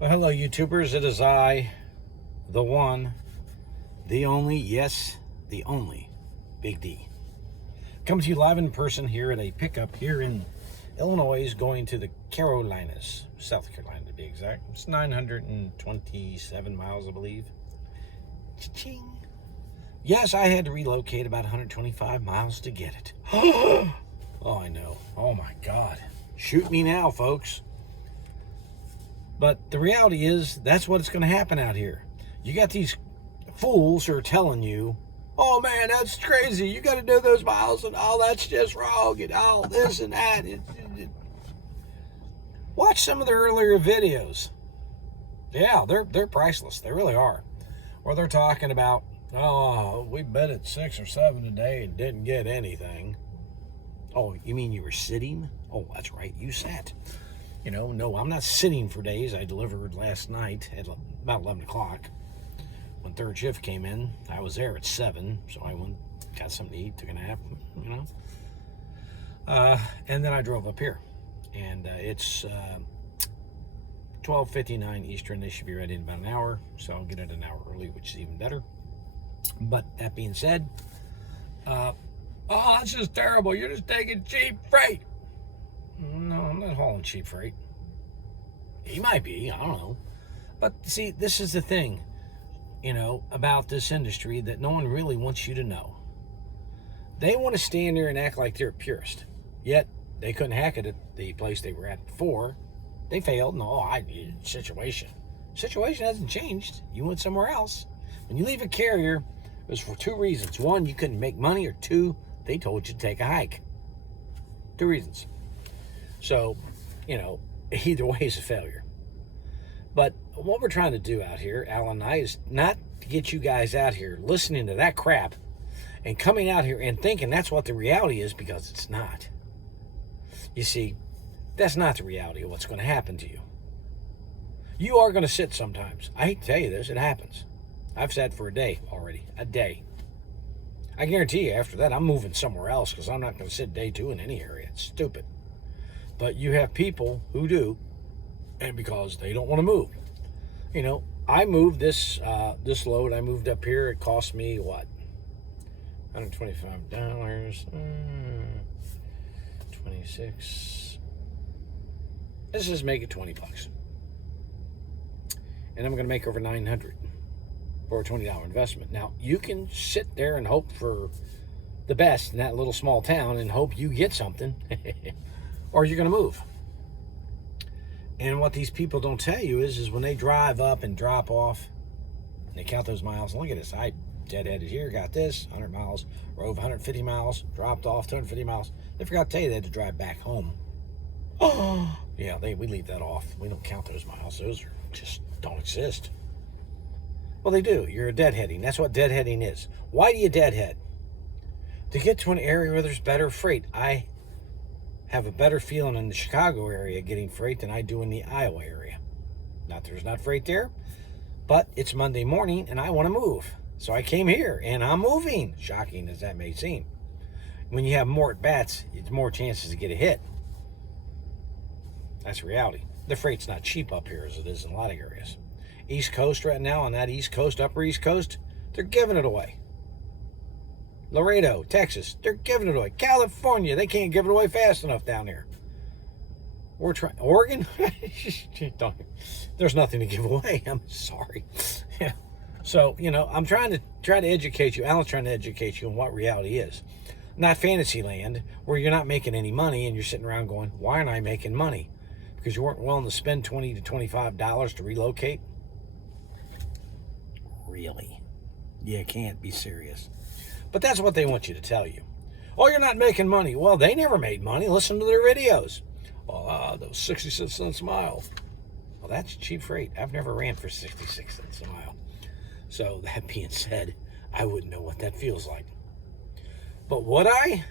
Well, hello, YouTubers. It is I, the one, the only, yes, the only, Big D. Coming to you live in person here at a pickup here in Illinois, going to the Carolinas, South Carolina to be exact. It's 927 miles, I believe. Cha-ching. Yes, I had to relocate about 125 miles to get it. Oh, I know. Oh, my God. Shoot me now, folks. But the reality is, that's what's going to happen out here. You got these fools who are telling you, oh man, that's crazy. You got to do those miles, and oh, that's just wrong, and all this and that. Watch some of the earlier videos. Yeah, they're priceless. They really are. Where they're talking about, oh, we bet at 6 or 7 today and didn't get anything. Oh, you mean you were sitting? Oh, that's right, you sat. You know, no, I'm not sitting for days. I delivered last night at about 11 o'clock. When third shift came in, I was there at 7, so I went, got something to eat, took a nap, you know. And then I drove up here. And it's 12:59 Eastern. They should be ready in about an hour, so I'll get it an hour early, which is even better. But that being said, oh, that's just terrible. You're just taking cheap freight. No, I'm not hauling cheap freight. He might be, I don't know. But see, this is the thing, you know, about this industry that no one really wants you to know. They want to stand there and act like they're a purist. Yet, they couldn't hack it at the place they were at before. They failed. No, situation. Situation hasn't changed. You went somewhere else. When you leave a carrier, it was for 2 reasons. 1, you couldn't make money, or 2, they told you to take a hike. 2 reasons. So, you know, either way is a failure. But what we're trying to do out here, Alan and I, is not to get you guys out here listening to that crap and coming out here and thinking that's what the reality is, because it's not. You see, that's not the reality of what's going to happen to you. You are going to sit sometimes. I hate to tell you this, it happens. I've sat for a day already. A day. I guarantee you after that I'm moving somewhere else, because I'm not going to sit day 2 in any area. It's stupid. But you have people who do, and because they don't want to move. You know, I moved this load. I moved up here. It cost me, what? $125. 26. Let's just make it $20. And I'm going to make over $900 for a $20 investment. Now, you can sit there and hope for the best in that little small town and hope you get something. Or you're going to move. And what these people don't tell you is when they drive up and drop off, and they count those miles. Look at this. I deadheaded here, got this, 100 miles, drove 150 miles, dropped off 250 miles. They forgot to tell you they had to drive back home. Oh, yeah, we leave that off. We don't count those miles. Those just don't exist. Well, they do. You're a deadheading. That's what deadheading is. Why do you deadhead? To get to an area where there's better freight. I have a better feeling in the Chicago area getting freight than I do in the Iowa area. Not there's not freight there, but it's Monday morning and I want to move. So I came here and I'm moving. Shocking as that may seem. When you have more at bats, it's more chances to get a hit. That's reality. The freight's not cheap up here as it is in a lot of areas. East Coast right now, on that East Coast, Upper East Coast, they're giving it away. Laredo, Texas, they're giving it away. California, they can't give it away fast enough down there. We're trying. Oregon, there's nothing to give away. I'm sorry. Yeah. So, you know, I'm trying to educate you. Alan's trying to educate you on what reality is. Not fantasy land where you're not making any money and you're sitting around going, why aren't I making money? Because you weren't willing to spend $20 to $25 to relocate? Really? You can't be serious. But that's what they want you to tell you. Oh, you're not making money. Well, they never made money. Listen to their videos. Well, those 66 cents a mile. Well, that's cheap freight. I've never ran for 66 cents a mile. So that being said, I wouldn't know what that feels like. But would I?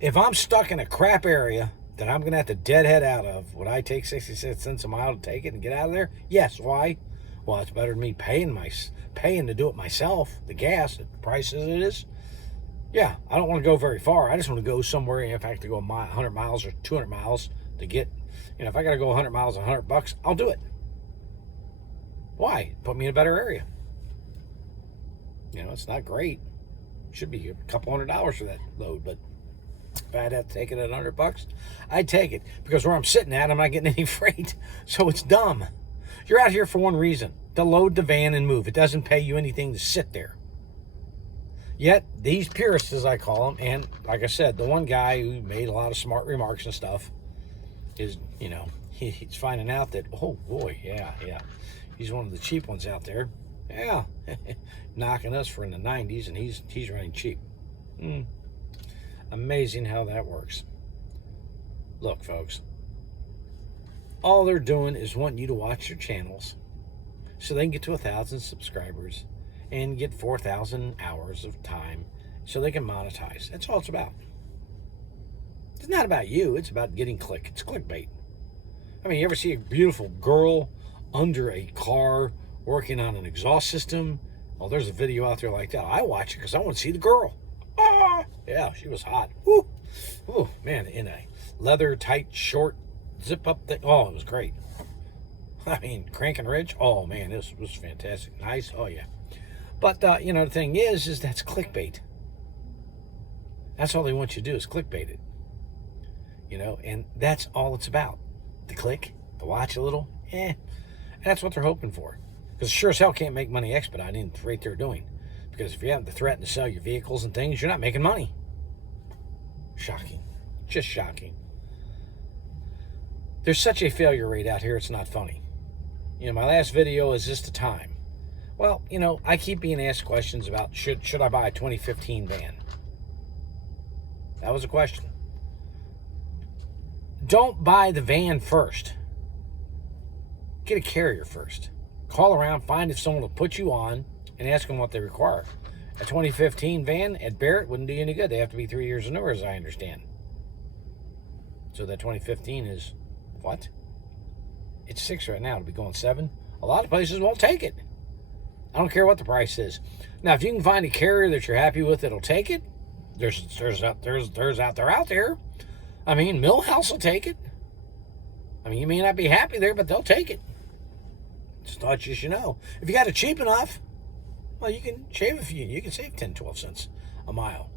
If I'm stuck in a crap area that I'm going to have to deadhead out of, would I take 66 cents a mile to take it and get out of there? Yes. Why? Well, it's better than me paying to do it myself, the gas, at the price as it is. Yeah, I don't want to go very far. I just want to go somewhere. If I have to go 100 miles or 200 miles to get, if I got to go 100 miles, $100, I'll do it. Why? Put me in a better area. You know, it's not great. Should be a couple $100 for that load, but if I'd have to take it at $100, I'd take it, because where I'm sitting at, I'm not getting any freight. So it's dumb. You're out here for one reason: to load the van and move. It doesn't pay you anything to sit there. Yet these purists, as I call them, and like I said, the one guy who made a lot of smart remarks and stuff is, you know, he's finding out that, oh boy, yeah, he's one of the cheap ones out there. Yeah, knocking us for in the 90s, and he's running cheap. Amazing how that works. Look, folks, all they're doing is wanting you to watch their channels so they can get to 1,000 subscribers and get 4,000 hours of time so they can monetize. That's all it's about. It's not about you. It's about getting click. It's clickbait. I mean, you ever see a beautiful girl under a car working on an exhaust system? Well, there's a video out there like that. I watch it because I want to see the girl. Ah, yeah, she was hot. Woo, ooh, man, in a leather tight short zip up thing. Oh, it was great. I mean, cranking ridge. Oh man, this was fantastic. Nice. Oh yeah. But you know, the thing is that's clickbait. That's all they want you to do is clickbait it. You know, and that's all it's about. The click, the watch a little, and that's what they're hoping for. Because sure as hell can't make money expediting the rate they're doing. Because if you have to threaten to sell your vehicles and things, you're not making money. Shocking. Just shocking. There's such a failure rate out here, it's not funny. You know, my last video is this the time. Well, you know, I keep being asked questions about should I buy a 2015 van? That was a question. Don't buy the van first. Get a carrier first. Call around, find if someone will put you on, and ask them what they require. A 2015 van at Barrett wouldn't do you any good. They have to be 3 years or newer, as I understand. So that 2015 is what? It's 6 right now. It'll be going 7. A lot of places won't take it. I don't care what the price is. Now, if you can find a carrier that you're happy with that'll take it, there's out there. I mean, Millhouse will take it. I mean, you may not be happy there, but they'll take it. Just thought you should know. If you got it cheap enough, well, you can shave a few. You can save 10, 12 cents a mile.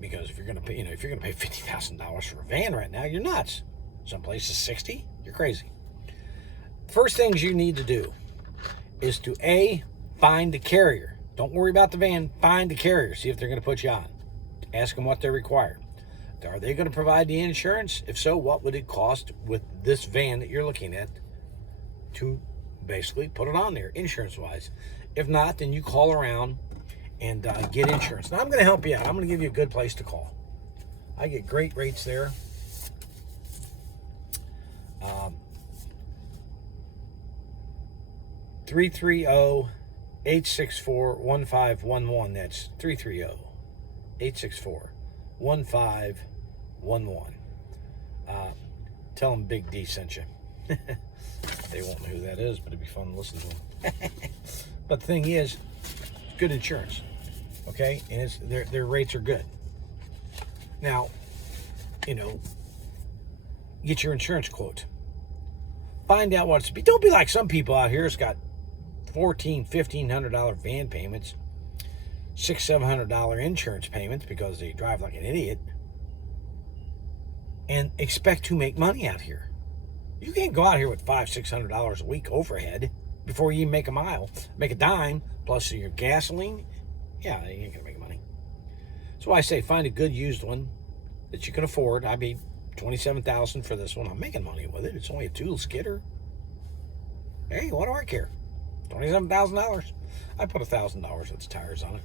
Because if you're gonna pay, if you're gonna pay $50,000 for a van right now, you're nuts. Some places 60. You're crazy. First things you need to do is to find the carrier. Don't worry about the van. Find the carrier. See if they're going to put you on. Ask them what they require. Are they going to provide the insurance? If so, what would it cost with this van that you're looking at to basically put it on there, insurance-wise? If not, then you call around and get insurance. Now, I'm going to help you out. I'm going to give you a good place to call. I get great rates there. 330-864-1511. That's 330-864-1511. Tell them Big D sent you. They won't know who that is, but it'd be fun to listen to them. But the thing is, good insurance, okay? And their rates are good. Now, get your insurance quote. Find out what it's be. Don't be like some people out here that's got $1,400, $1,500 van payments, $600, $700 insurance payments because they drive like an idiot, and expect to make money out here. You can't go out here with $500, $600 a week overhead before you even make a mile, make a dime, plus your gasoline. Yeah, you ain't gonna make money. So I say find a good used one that you can afford. I mean, $27,000 for this one. I'm making money with it. It's only a tool skidder. Hey, what do I care? $27,000. I put $1,000 its tires on it.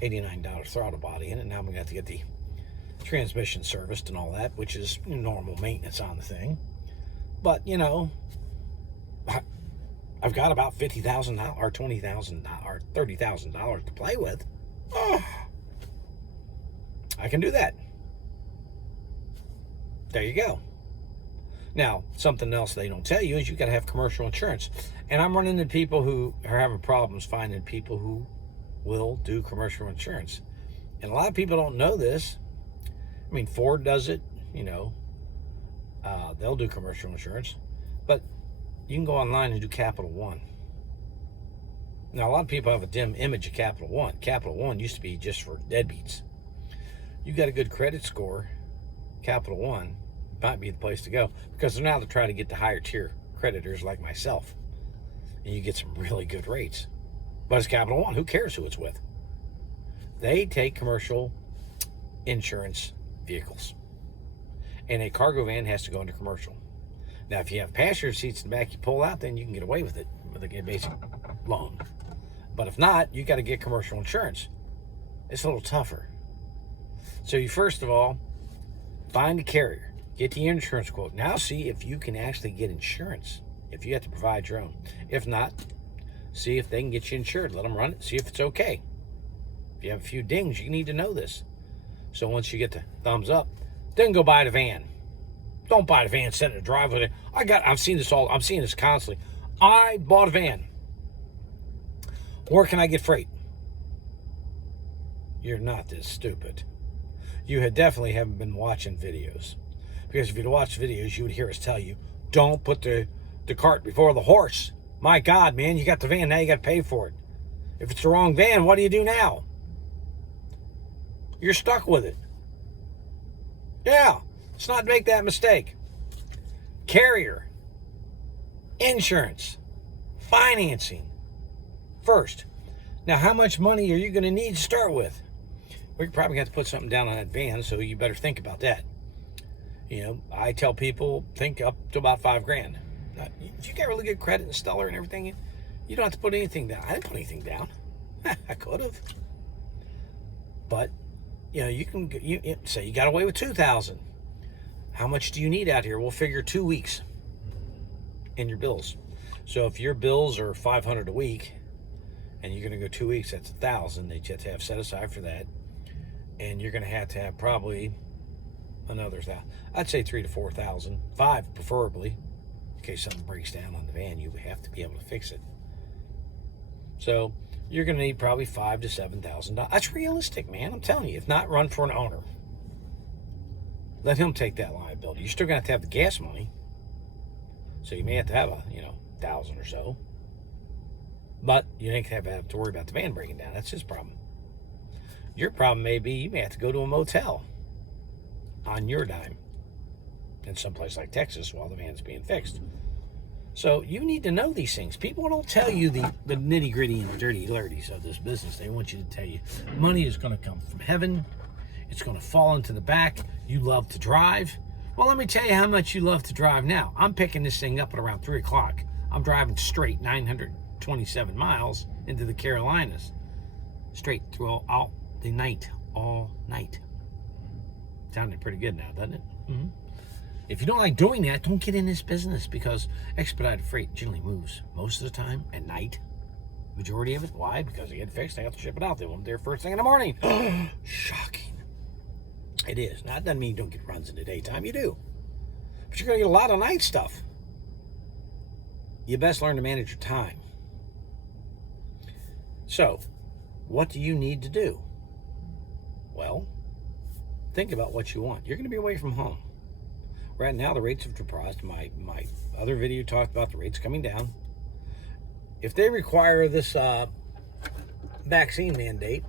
$89 throttle body in it. Now I'm gonna have to get the transmission serviced and all that, which is normal maintenance on the thing. But I've got about $50,000 or $20,000 or $30,000 to play with. Oh, I can do that. There you go. Now, something else they don't tell you is you got to have commercial insurance. And I'm running into people who are having problems finding people who will do commercial insurance. And a lot of people don't know this. I mean, Ford does it, they'll do commercial insurance. But, you can go online and do Capital One. Now, a lot of people have a dim image of Capital One. Capital One used to be just for deadbeats. You got a good credit score, Capital One might be the place to go, because they're trying to get the higher tier creditors like myself, and you get some really good rates. But it's Capital One. Who cares who it's with? They take commercial insurance vehicles, and a cargo van has to go into commercial. Now, if you have passenger seats in the back, you pull out, then you can get away with it with a basic loan. But if not, you got to get commercial insurance. It's a little tougher. So you first of all find a carrier, get the insurance quote. Now see if you can actually get insurance. If you have to provide your own. If not, see if they can get you insured. Let them run it. See if it's okay. If you have a few dings, you need to know this. So once you get the thumbs up, then go buy the van. Don't buy the van, set it in the driveway. I've seen this constantly. I bought a van. Where can I get freight? You're not this stupid. You definitely haven't been watching videos. Because if you'd watched videos, you would hear us tell you, don't put the cart before the horse. My God, man, you got the van, now you got to pay for it. If it's the wrong van, what do you do now? You're stuck with it. Yeah, let's not make that mistake. Carrier, insurance, financing. First. Now, how much money are you going to need to start with? We're probably going to have to put something down on that van, so you better think about that. You know, I tell people, think up to about $5,000. Now, if you got really good credit and stellar and everything, you don't have to put anything down. I didn't put anything down. I could have. But, you know, you say you got away with $2,000. How much do you need out here? We'll figure 2 weeks in your bills. So if your bills are $500 a week, and you're going to go 2 weeks, that's $1,000 that you have to have set aside for that. And you're going to have probably another $1,000. I'd say $3,000 to $4,000, $5,000 preferably, in case something breaks down on the van. You have to be able to fix it. So you're going to need probably $5,000 to $7,000. That's realistic, man. I'm telling you. If not, run for an owner. Let him take that liability. You're still going to have the gas money, so you may have to have $1,000 or so. But you ain't have to worry about the van breaking down. That's his problem. Your problem may be you may have to go to a motel on your dime in someplace like Texas while the van's being fixed. So you need to know these things. People don't tell you the nitty-gritty and the dirty-lurdies of this business. They want you to tell you money is going to come from heaven. It's going to fall into the back. You love to drive. Well, let me tell you how much you love to drive now. I'm picking this thing up at around 3 o'clock. I'm driving straight 927 miles into the Carolinas. Straight through all night. Sounding pretty good now, doesn't it? Mm-hmm. If you don't like doing that, don't get in this business, because expedited freight generally moves most of the time at night. Majority of it. Why? Because they get fixed, they have to ship it out. They want them there first thing in the morning. Shocking. It is. Now, that doesn't mean you don't get runs in the daytime. You do. But you're going to get a lot of night stuff. You best learn to manage your time. So, what do you need to do? Well, think about what you want. You're going to be away from home. Right now, the rates have depressed. My other video talked about the rates coming down. If they require this vaccine mandate,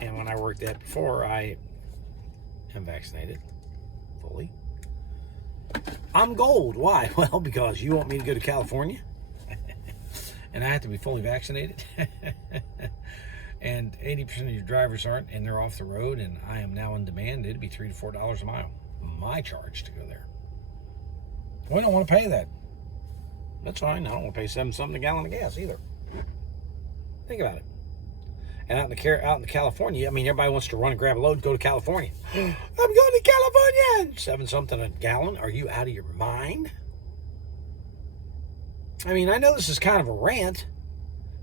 and when I worked that before, I am vaccinated fully. I'm gold. Why? Well, because you want me to go to California, and I have to be fully vaccinated. And 80% of your drivers aren't, and they're off the road, and I am now in demand. It'd be $3 to $4 a mile. My charge to go there. We don't want to pay that. That's fine. I don't want to pay $7-something a gallon of gas either. Think about it. And out in California, I mean, everybody wants to run and grab a load and go to California. I'm going to California! $7-something a gallon? Are you out of your mind? I mean, I know this is kind of a rant,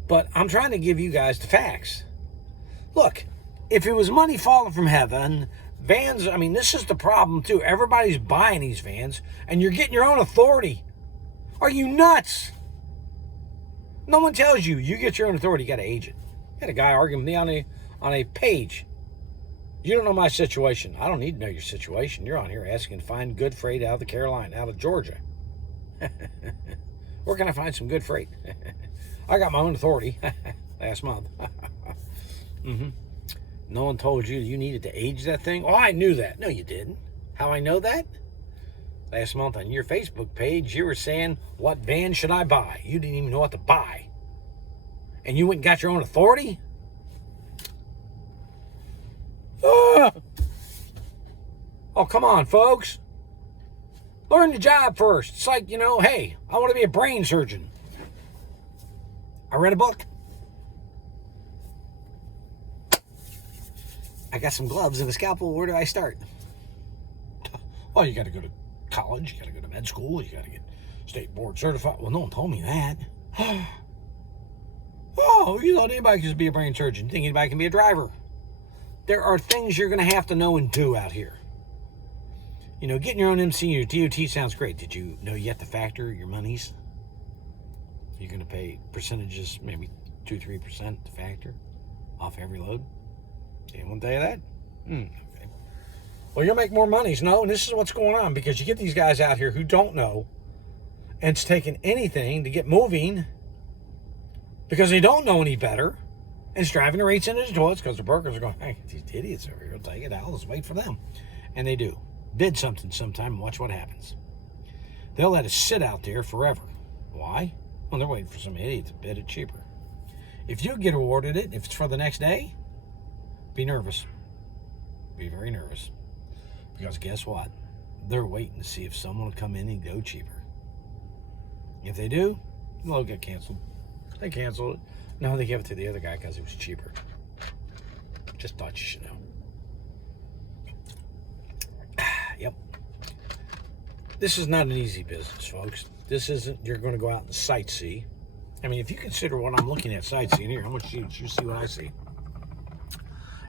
but I'm trying to give you guys the facts. Look, if it was money falling from heaven, vans, I mean, this is the problem too. Everybody's buying these vans, and you're getting your own authority. Are you nuts? No one tells you. You get your own authority, you got to age it. I had a guy arguing with me on a page. You don't know my situation. I don't need to know your situation. You're on here asking to find good freight out of the Carolina, out of Georgia. Where can I find some good freight? I got my own authority last month. No one told you you needed to age that thing? Oh, I knew that. No, you didn't. How I know that? Last month on your Facebook page, you were saying, what van should I buy? You didn't even know what to buy. And you went and got your own authority? Ah! Oh, come on, folks. Learn the job first. It's like, hey, I want to be a brain surgeon. I read a book. I got some gloves and a scalpel. Where do I start? Well, you got to go to college. You got to go to med school. You got to get state board certified. Well, no one told me that. Oh, you thought anybody could just be a brain surgeon. You think anybody can be a driver? There are things you're going to have to know and do out here. Getting your own MC and your DOT sounds great. Did you know you have to factor your monies? You're going to pay percentages, maybe 2-3% to factor off every load. Anyone tell you that? Okay. Well, you'll make more money. No, and this is what's going on, because you get these guys out here who don't know, and it's taking anything to get moving because they don't know any better, and it's driving the rates into the toilets because the brokers are going, hey, these idiots over here will take it out. Let's wait for them. And they do. Bid something sometime and watch what happens. They'll let it sit out there forever. Why? Well, they're waiting for some idiot to bid it cheaper. If you get awarded it, if it's for the next day, be nervous. Be very nervous. Because guess what? They're waiting to see if someone will come in and go cheaper. If they do, they'll get canceled. They canceled it. No, they give it to the other guy because it was cheaper. Just thought you should know. Yep. This is not an easy business, folks. This isn't, you're going to go out and sightsee. I mean, if you consider what I'm looking at sightseeing here, how much do you see what I see?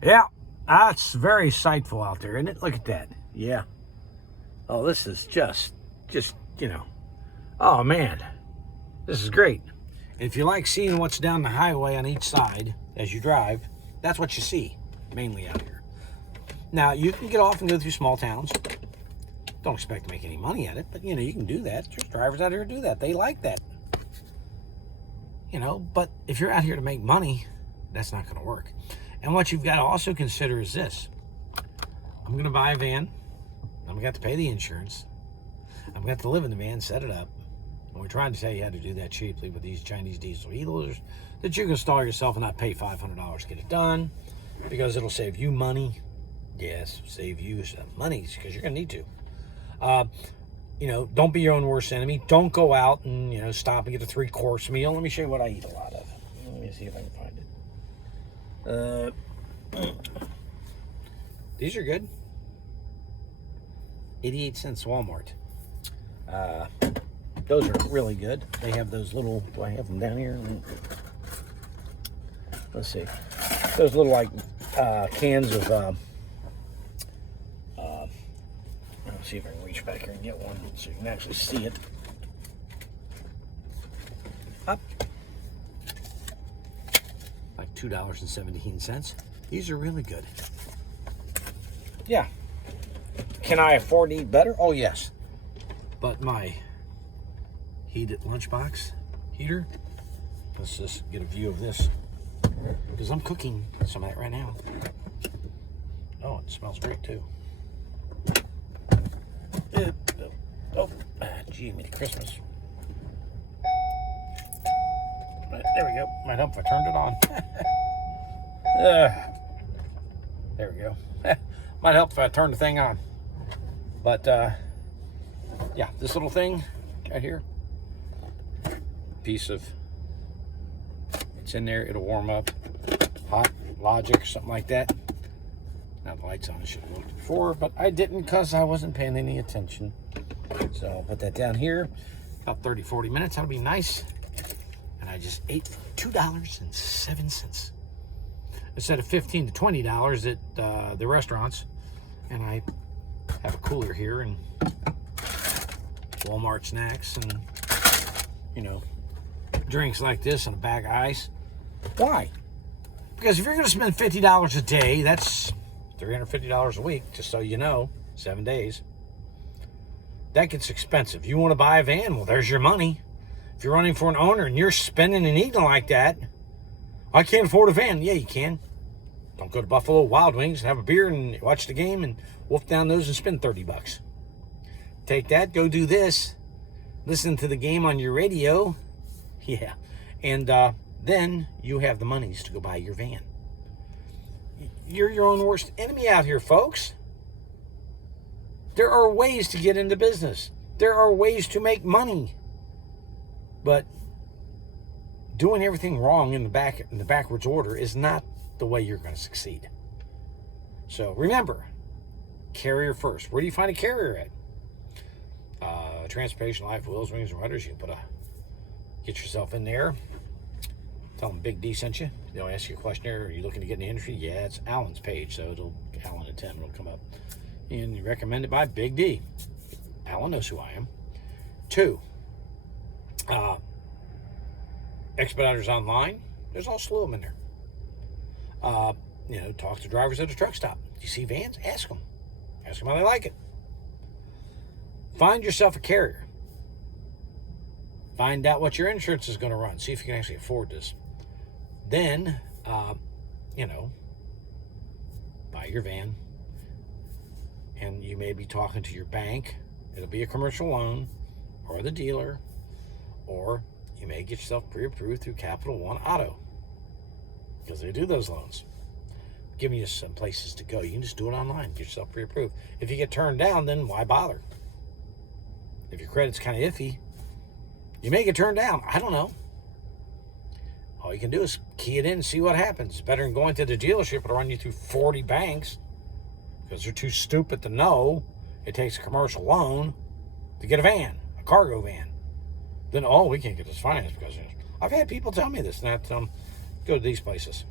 Yeah, that's very sightful out there, isn't it? Look at that. Yeah. Oh, this is just, oh, man. This is great. And if you like seeing what's down the highway on each side as you drive, that's what you see, mainly out here. Now, you can get off and go through small towns. Don't expect to make any money at it, but, you can do that. There's drivers out here who do that. They like that. But if you're out here to make money, that's not going to work. And what you've got to also consider is this. I'm going to buy a van. I'm going to have to pay the insurance. I'm going to have to live in the van, set it up. And we're trying to tell you how to do that cheaply with these Chinese diesel healers that you can install yourself and not pay $500 to get it done, because it'll save you money. Yes, save you some money, because you're going to need to. Don't be your own worst enemy. Don't go out and, stop and get a 3-course meal. Let me show you what I eat a lot of. Let me see if I can find it. These are good. 88 cents Walmart. Those are really good. They have those little, do I have them down here? Let's see. Those little cans of, let's see if I can reach back here and get one so you can actually see it. Up. Like $2.17. These are really good. Yeah. Can I afford to eat better? Oh, yes. But my heated lunchbox heater, let's just get a view of this, because I'm cooking some of that right now. Oh, it smells great too. Gee, Merry Christmas. But there we go. Might help if I turned it on. There we go. Might help if I turned the thing on. But yeah, this little thing right here, piece of, it's in there, it'll warm up. Hot Logic, something like that. Now the light's on, I should have looked before, but I didn't because I wasn't paying any attention. So I'll put that down here. About 30-40 minutes, that'll be nice. And I just ate for $2.07 instead of $15 to $20 at the restaurants. And I have a cooler here and Walmart snacks and, drinks like this and a bag of ice. Why? Because if you're going to spend $50 a day, that's $350 a week, just so you know, 7 days. That gets expensive. You want to buy a van? Well, there's your money. If you're running for an owner and you're spending and eating like that, I can't afford a van. Yeah, you can. Don't go to Buffalo Wild Wings and have a beer and watch the game and wolf down those and spend $30. Take that, go do this. Listen to the game on your radio. Yeah. And then you have the monies to go buy your van. You're your own worst enemy out here, folks. There are ways to get into business. There are ways to make money. But doing everything wrong in the backwards order is not the way you're going to succeed. So remember, Carrier first. Where do you find a Carrier at? Transportation, Life, Wheels, Wings, and Rudders. You get yourself in there. Tell them Big D sent you. They'll ask you a questionnaire. Are you looking to get in the industry? Yeah, it's Alan's page, so Alan at 10 will come up. And you recommend it by Big D. Alan knows who I am. 2, Expeditors Online. There's all slew of them in there. Talk to drivers at a truck stop. You see vans? Ask them. Ask them how they like it. Find yourself a carrier. Find out what your insurance is going to run. See if you can actually afford this. Then, buy your van. And you may be talking to your bank. It'll be a commercial loan or the dealer. Or you may get yourself pre-approved through Capital One Auto, because they do those loans. Giving you some places to go. You can just do it online. Get yourself pre-approved. If you get turned down, then why bother? If your credit's kind of iffy, you may get turned down. I don't know. All you can do is key it in and see what happens. It's better than going to the dealership and run you through 40 banks because they're too stupid to know it takes a commercial loan to get a van, a cargo van. Then, we can't get this financed because I've had people tell me this. Go to these places.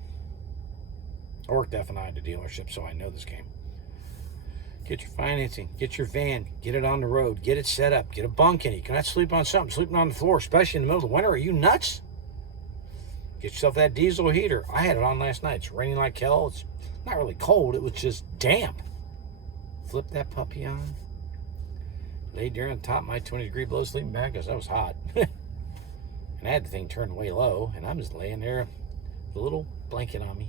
I worked F&I at the dealership, so I know this game. Get your financing, get your van, get it on the road, get it set up, get a bunk in it. You cannot sleep on something, sleeping on the floor, especially in the middle of the winter. Are you nuts? Get yourself that diesel heater. I had it on last night. It's raining like hell. It's not really cold. It was just damp. Flip that puppy on. Laid there on top of my 20-degree below sleeping bag because that was hot. And I had the thing turned way low, and I'm just laying there with a little blanket on me.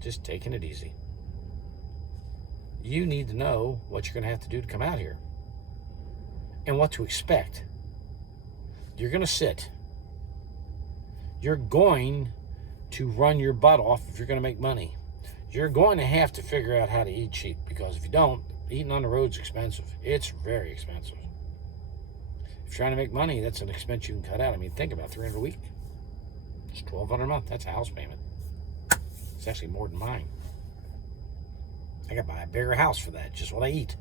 Just taking it easy. You need to know what you're going to have to do to come out here and what to expect. You're going to sit. You're going to run your butt off if you're going to make money. You're going to have to figure out how to eat cheap, because if you don't, eating on the road's expensive. It's very expensive. If you're trying to make money, that's an expense you can cut out. I mean, think about $300 a week. It's $1,200 a month. That's a house payment. It's actually more than mine. I got to buy a bigger house for that, just what I eat.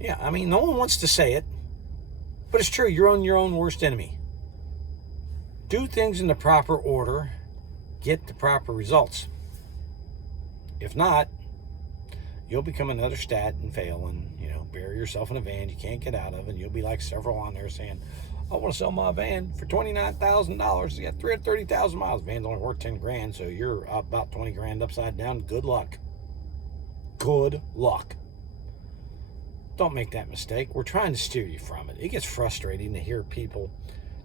Yeah, I mean, no one wants to say it, but it's true. You're your own worst enemy. Do things in the proper order. Get the proper results. If not, you'll become another stat and fail and, bury yourself in a van you can't get out of, and you'll be like several on there saying, I want to sell my van for $29,000. It's got 330,000 miles. The van's only worth 10 grand, so you're about 20 grand upside down. Good luck. Good luck. Don't make that mistake. We're trying to steer you from it. It gets frustrating to hear people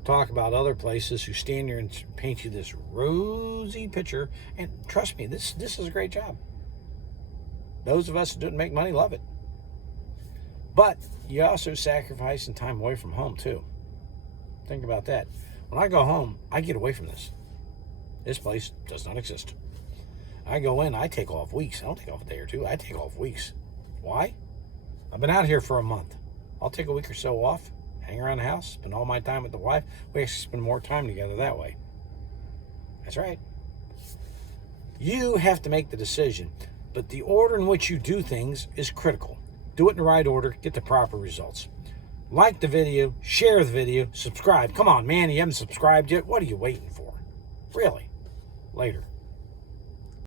talk about other places who stand there and paint you this rosy picture. And trust me, this is a great job. Those of us who didn't make money love it. But you also sacrifice some time away from home too. Think about that. When I go home, I get away from this. This place does not exist. I go in, I take off weeks. I don't take off a day or two. I take off weeks. Why? I've been out here for a month. I'll take a week or so off, hang around the house, spend all my time with the wife. We actually spend more time together that way. That's right. You have to make the decision, but the order in which you do things is critical. Do it in the right order, get the proper results. Like the video, share the video, subscribe. Come on, man, you haven't subscribed yet? What are you waiting for? Really? Later.